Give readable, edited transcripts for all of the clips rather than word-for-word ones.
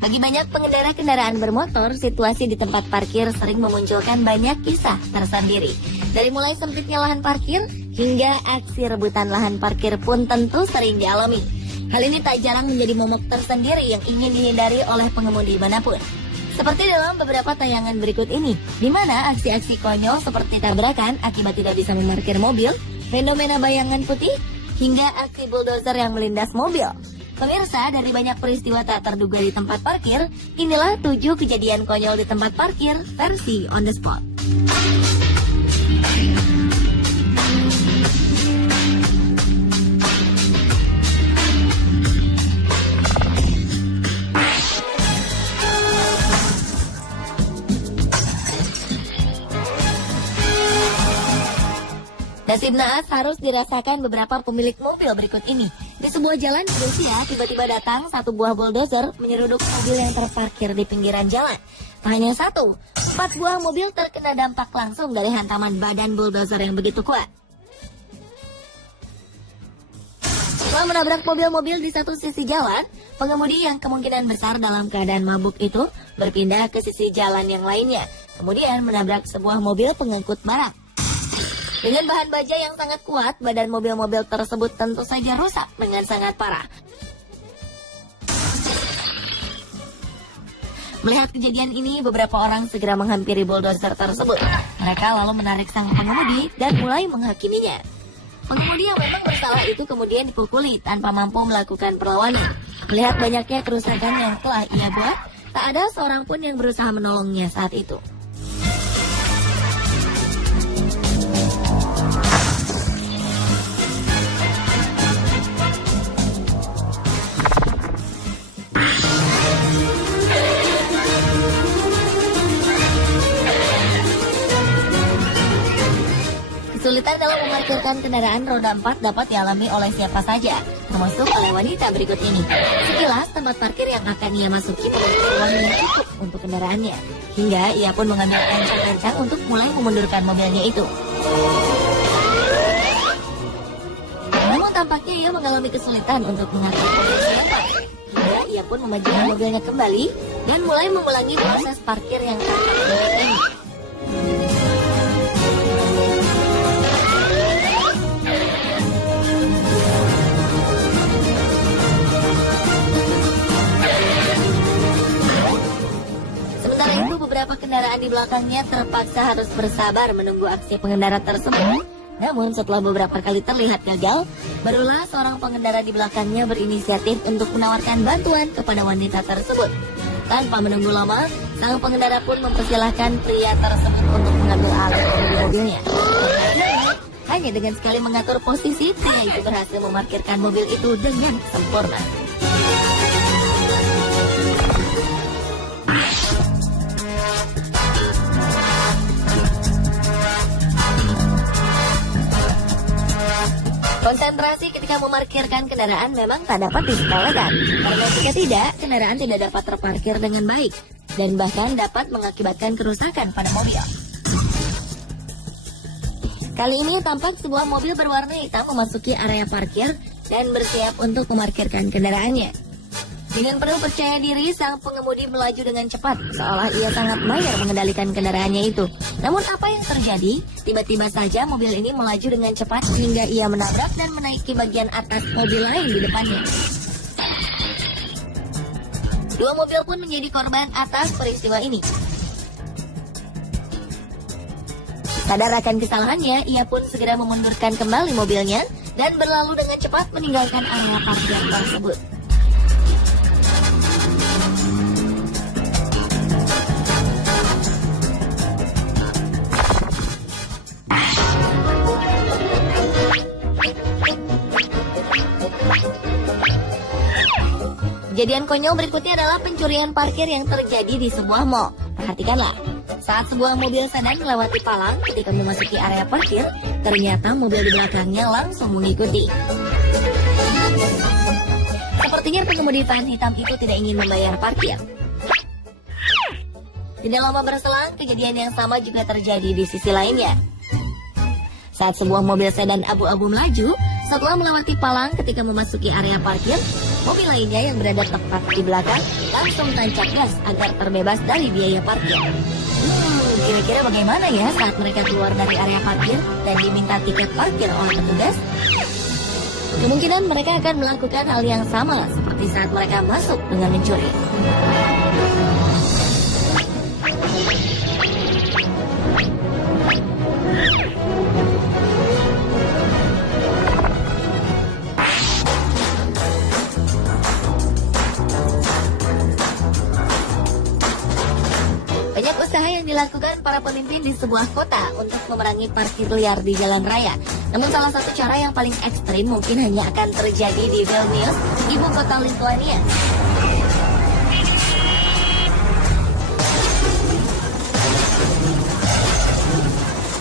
Bagi banyak pengendara kendaraan bermotor, situasi di tempat parkir sering memunculkan banyak kisah tersendiri. Dari mulai sempitnya lahan parkir, hingga aksi rebutan lahan parkir pun tentu sering dialami. Hal ini tak jarang menjadi momok tersendiri yang ingin dihindari oleh pengemudi manapun. Seperti dalam beberapa tayangan berikut ini, di mana aksi-aksi konyol seperti tabrakan akibat tidak bisa memarkir mobil, fenomena bayangan putih, hingga aksi bulldozer yang melindas mobil. Pemirsa, dari banyak peristiwa tak terduga di tempat parkir, inilah 7 kejadian konyol di tempat parkir versi on the spot. Nasib naas harus dirasakan beberapa pemilik mobil berikut ini. Di sebuah jalan di Rusia, tiba-tiba datang satu buah bulldozer menyeruduk mobil yang terparkir di pinggiran jalan. Tak hanya satu, 4 buah mobil terkena dampak langsung dari hantaman badan bulldozer yang begitu kuat. Setelah menabrak mobil-mobil di satu sisi jalan, pengemudi yang kemungkinan besar dalam keadaan mabuk itu berpindah ke sisi jalan yang lainnya, kemudian menabrak sebuah mobil pengangkut barang. Dengan bahan baja yang sangat kuat, badan mobil-mobil tersebut tentu saja rusak dengan sangat parah. Melihat kejadian ini, beberapa orang segera menghampiri bulldozer tersebut. Mereka lalu menarik sang pengemudi dan mulai menghakiminya. Pengemudi yang memang bersalah itu kemudian dipukuli tanpa mampu melakukan perlawanan. Melihat banyaknya kerusakan yang telah ia buat, tak ada seorang pun yang berusaha menolongnya saat itu. Kesulitan dalam memarkirkan kendaraan roda 4 dapat dialami oleh siapa saja, termasuk oleh wanita berikut ini. Sekilas, tempat parkir yang akan ia masuki memiliki ruang yang cukup untuk kendaraannya, hingga ia pun mengambil kencang-kencang untuk mulai memundurkan mobilnya itu. Namun tampaknya ia mengalami kesulitan untuk mengatur posisi yang pas, hingga ia pun memajukan mobilnya kembali dan mulai mengulangi proses parkir yang tak terlalu ini. Beberapa kendaraan di belakangnya terpaksa harus bersabar menunggu aksi pengendara tersebut. Namun setelah beberapa kali terlihat gagal, barulah seorang pengendara di belakangnya berinisiatif untuk menawarkan bantuan kepada wanita tersebut. Tanpa menunggu lama, sang pengendara pun mempersilahkan pria tersebut untuk mengambil alih dari mobilnya. Hanya dengan sekali mengatur posisi, pria itu berhasil memarkirkan mobil itu dengan sempurna. Konsentrasi ketika memarkirkan kendaraan memang tak dapat disepelekan, karena jika tidak, kendaraan tidak dapat terparkir dengan baik, dan bahkan dapat mengakibatkan kerusakan pada mobil. Kali ini tampak sebuah mobil berwarna hitam memasuki area parkir dan bersiap untuk memarkirkan kendaraannya. Dengan penuh percaya diri, sang pengemudi melaju dengan cepat, seolah ia sangat mahir mengendalikan kendaraannya itu. Namun apa yang terjadi? Tiba-tiba saja mobil ini melaju dengan cepat hingga ia menabrak dan menaiki bagian atas mobil lain di depannya. Dua mobil pun menjadi korban atas peristiwa ini. Sadar akan kesalahannya, ia pun segera memundurkan kembali mobilnya dan berlalu dengan cepat meninggalkan area parkir tersebut. Kejadian konyol berikutnya adalah pencurian parkir yang terjadi di sebuah mall. Perhatikanlah, saat sebuah mobil sedan melewati palang ketika memasuki area parkir, ternyata mobil di belakangnya langsung mengikuti. Sepertinya pengemudi van hitam itu tidak ingin membayar parkir. Tidak lama berselang, kejadian yang sama juga terjadi di sisi lainnya. Saat sebuah mobil sedan abu-abu melaju, setelah melewati palang ketika memasuki area parkir, Mobil lainnya yang berada tepat di belakang langsung tancap gas agar terbebas dari biaya parkir. Kira-kira bagaimana ya saat mereka keluar dari area parkir dan diminta tiket parkir oleh petugas? Kemungkinan mereka akan melakukan hal yang sama seperti saat mereka masuk dengan mencuri. Banyak usaha yang dilakukan para pemimpin di sebuah kota untuk memerangi parkir liar di jalan raya. Namun salah satu cara yang paling ekstrim mungkin hanya akan terjadi di Vilnius, ibu kota Lithuania.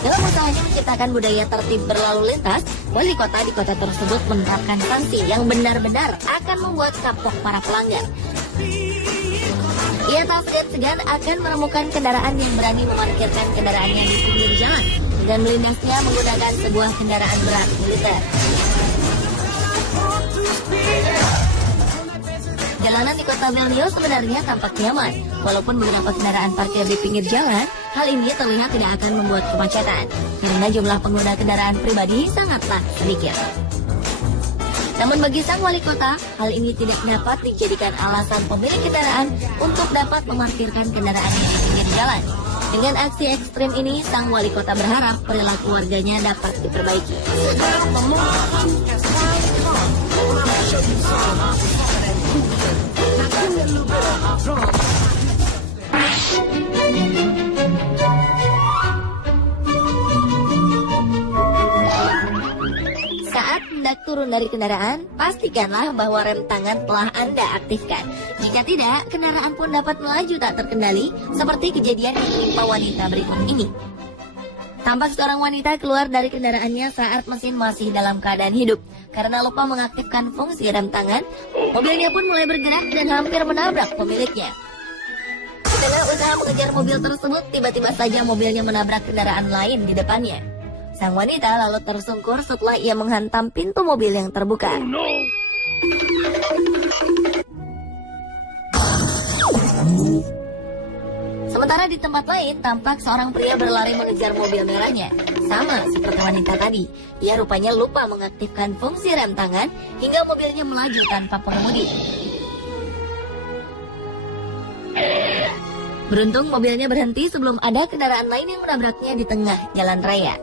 Dalam usahanya menciptakan budaya tertib berlalu lintas, wali kota di kota tersebut menerapkan sanksi yang benar-benar akan membuat kapok para pelanggar. Ia tak segan-segan akan menemukan kendaraan yang berani memarkirkan kendaraannya di pinggir jalan dan melindasnya menggunakan sebuah kendaraan berat militer. Jalanan di kota Vilnius sebenarnya tampak nyaman. Walaupun beberapa kendaraan parkir di pinggir jalan, hal ini terlihat tidak akan membuat kemacetan karena jumlah pengguna kendaraan pribadi sangatlah sedikit. Namun bagi sang wali kota, hal ini tidak dapat dijadikan alasan pemilik kendaraan untuk dapat memarkirkan kendaraannya di pinggir jalan. Dengan aksi ekstrim ini, sang wali kota berharap perilaku warganya dapat diperbaiki. Saat hendak turun dari kendaraan, pastikanlah bahwa rem tangan telah Anda aktifkan. Jika tidak, kendaraan pun dapat melaju tak terkendali, seperti kejadian yang menimpa wanita berikut ini. Tampak seorang wanita keluar dari kendaraannya saat mesin masih dalam keadaan hidup. Karena lupa mengaktifkan fungsi rem tangan, mobilnya pun mulai bergerak dan hampir menabrak pemiliknya. Di tengah usaha mengejar mobil tersebut, tiba-tiba saja mobilnya menabrak kendaraan lain di depannya. Sang wanita lalu tersungkur setelah ia menghantam pintu mobil yang terbuka. Oh, no. Sementara di tempat lain, tampak seorang pria berlari mengejar mobil merahnya. Sama seperti wanita tadi, ia rupanya lupa mengaktifkan fungsi rem tangan hingga mobilnya melaju tanpa pengemudi. Beruntung mobilnya berhenti sebelum ada kendaraan lain yang menabraknya di tengah jalan raya.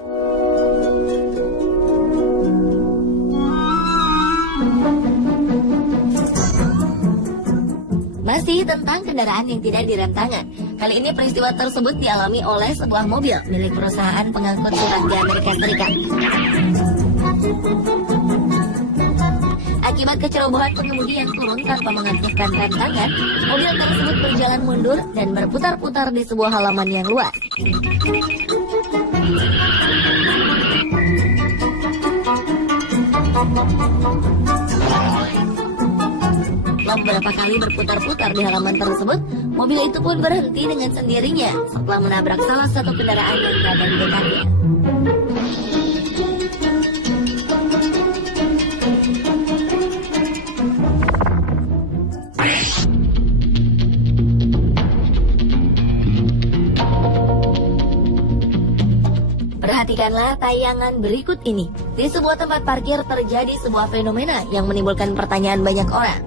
Masih tentang kendaraan yang tidak direm tangan. Kali ini peristiwa tersebut dialami oleh sebuah mobil milik perusahaan pengangkut surat di Amerika Serikat. Akibat kecerobohan pengemudi yang turun tanpa mengaktifkan rem tangan, mobil tersebut berjalan mundur dan berputar-putar di sebuah halaman yang luas. Setelah beberapa kali berputar-putar di halaman tersebut, mobil itu pun berhenti dengan sendirinya setelah menabrak salah satu kendaraan yang berada di dekatnya. Perhatikanlah tayangan berikut ini. Di sebuah tempat parkir terjadi sebuah fenomena yang menimbulkan pertanyaan banyak orang.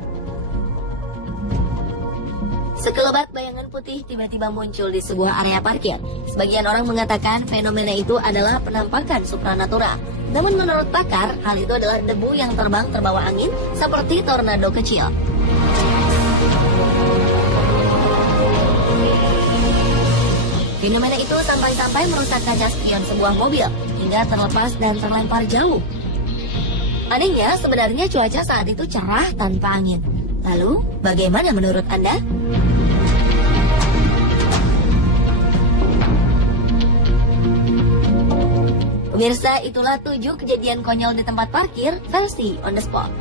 Sekelebat bayangan putih tiba-tiba muncul di sebuah area parkir. Sebagian orang mengatakan fenomena itu adalah penampakan supranatural. Namun menurut pakar, hal itu adalah debu yang terbang terbawa angin seperti tornado kecil. Fenomena itu sampai-sampai merusak kaca spion sebuah mobil hingga terlepas dan terlempar jauh. Anehnya, sebenarnya cuaca saat itu cerah tanpa angin. Lalu, bagaimana menurut Anda? Pemirsa, itulah 7 kejadian konyol di tempat parkir versi on the spot.